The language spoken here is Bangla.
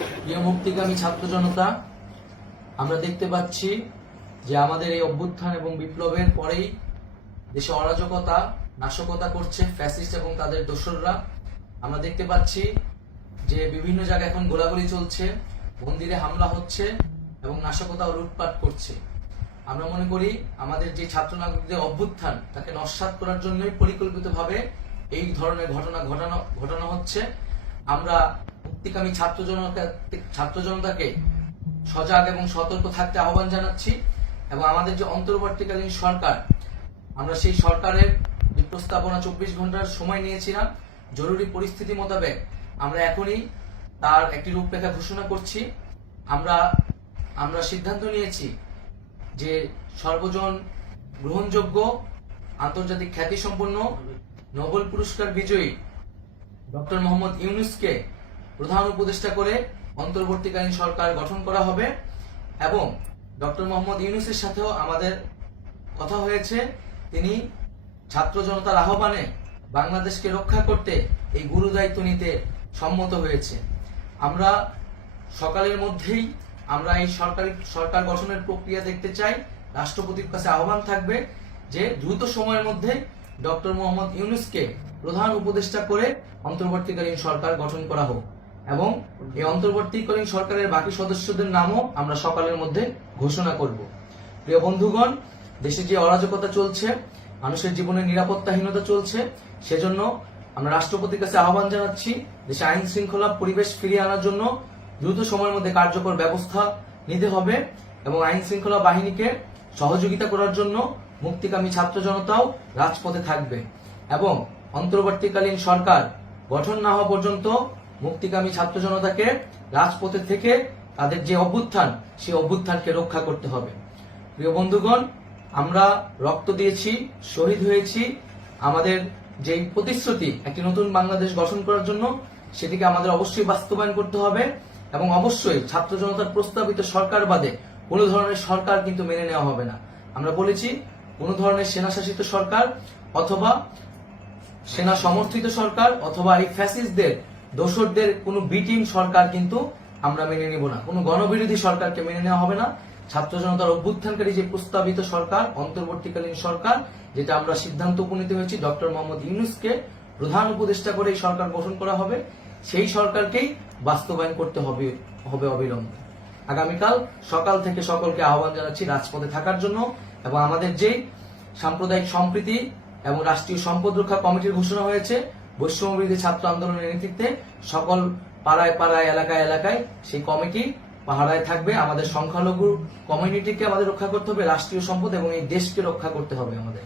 প্রিয় মুক্তিকামী ছাত্র জনতা, আমরা দেখতে পাচ্ছি যে আমাদের এই অভ্যুত্থান এবং বিপ্লবের পরেই দেশে অরাজকতা নাশকতা করছে ফ্যাসিস্ট এবং তাদের দোসররা। আমরা দেখতে পাচ্ছি যে বিভিন্ন জায়গায় এখন গোলাগুলি চলছে, মন্দিরে হামলা হচ্ছে এবং নাশকতা ও লুটপাট করছে। আমরা মনে করি আমাদের যে ছাত্র নাগরিকদের অভ্যুত্থান তাকে নস্যাৎ করার জন্যই পরিকল্পিতভাবে এই ধরনের ঘটনা হচ্ছে। আমরা মুক্তিকামী ছাত্র জনতাকে সজাগ এবং সতর্ক থাকতে আহ্বান জানাচ্ছি এবং আমাদের যে অন্তর্বর্তীকালীন সরকার, আমরা সেই সরকারের যে প্রস্তাবনা 24 ঘন্টার সময় নিয়েছিলাম, জরুরি পরিস্থিতি মোতাবেক আমরা এখনই তার একটি রূপরেখা ঘোষণা করছি। আমরা সিদ্ধান্ত নিয়েছি যে সর্বজন গ্রহণযোগ্য আন্তর্জাতিক খ্যাতিসম্পন্ন নোবেল পুরস্কার বিজয়ী ডক্টর মোহাম্মদ ইউনূসকে প্রধান উপদেষ্টা করে অন্তর্বর্তীকালীন সরকার গঠন করা হবে এবং ডক্টর মোহাম্মদ ইউনূসের সাথেও আমাদের কথা হয়েছে। তিনি ছাত্র জনতার আহ্বানে বাংলাদেশকে রক্ষা করতে এই গুরু দায়িত্ব নিতে সম্মত হয়েছে। আমরা সকালের মধ্যেই আমরা এই সরকার গঠনের প্রক্রিয়া দেখতে চাই। রাষ্ট্রপতির কাছে আহ্বান থাকবে যে দ্রুত সময়ের মধ্যে ডক্টর মোহাম্মদ ইউনূসকে প্রধান উপদেষ্টা করে অন্তর্বর্তীকালীন সরকার গঠন করা হোক এবং এই অন্তর্বর্তীকালীন সরকারের বাকি সদস্যদের নামও আমরা সকালের মধ্যে ঘোষণা করব। প্রিয় বন্ধুগণ, দেশে যে অরাজকতা চলছে, মানুষের জীবনে নিরাপত্তাহীনতা চলছে, সেজন্য আমরা রাষ্ট্রপতির কাছে আহ্বান জানাচ্ছি দেশে আইন শৃঙ্খলা পরিবেশ ফিরিয়ে আনার জন্য দ্রুত সময়ের মধ্যে কার্যকর ব্যবস্থা নিতে হবে এবং আইন শৃঙ্খলা বাহিনীকে সহযোগিতা করার জন্য মুক্তিকামী ছাত্র জনতাও রাজপথে থাকবে এবং অন্তর্বর্তীকালীন সরকার গঠন না হওয়া পর্যন্ত মুক্তিকামী ছাত্র জনতাকে রাজপথে থেকে তাদের যে অভ্যুত্থান, সেই অভ্যুত্থানকে রক্ষা করতে হবে। প্রিয় বন্ধুগণ, আমরা রক্ত দিয়েছি, শহীদ হয়েছি। আমাদের যে প্রতিশ্রুতি একটি নতুন বাংলাদেশ গঠন করার জন্য, সেটিকে আমাদের অবশ্যই বাস্তবায়ন করতে হবে এবং অবশ্যই ছাত্র জনতার প্রস্তাবিত সরকার বাদে কোনো ধরনের সরকার কিন্তু মেনে নেওয়া হবে না। আমরা বলেছি কোনো ধরনের সেনা শাসিত সরকার অথবা সেনা সমর্থিত সরকার অথবা এই ফ্যাসিস্টদের দোসরদের কোনো বিটিম সরকার কিন্তু আমরা মেনে নেব না। কোনো গণবিরোধী সরকারকে মেনে নেওয়া হবে না। ছাত্র জনতার অভ্যুত্থানকারী যে প্রস্তাবিত সরকার, অন্তর্বর্তীকালীন সরকার, যেটা আমরা সিদ্ধান্ত উপনীত হয়েছি ডক্টর মোহাম্মদ ইউনূসকে প্রধান উপদেষ্টা করে এই সরকার গঠন করা হবে, সেই সরকারকেই বাস্তবায়ন করতে হবে অবিলম্বে। আগামীকাল সকাল থেকে সকলকে আহ্বান জানাচ্ছি রাজপথে থাকার জন্য এবং আমাদের যে সাম্প্রদায়িক সম্প্রীতি এবং রাষ্ট্রীয় সম্পদ রক্ষা কমিটির ঘোষণা হয়েছে বৈষম্যবিরোধী ছাত্র আন্দোলনের নেতৃত্বে, সকল পাড়ায় পাড়ায় এলাকায় এলাকায় সেই কমিটি পাহারায় থাকবে। আমাদের সংখ্যালঘু কমিউনিটিকে আমাদের রক্ষা করতে হবে, রাষ্ট্রীয় সম্পদ এবং এই দেশকে রক্ষা করতে হবে আমাদের।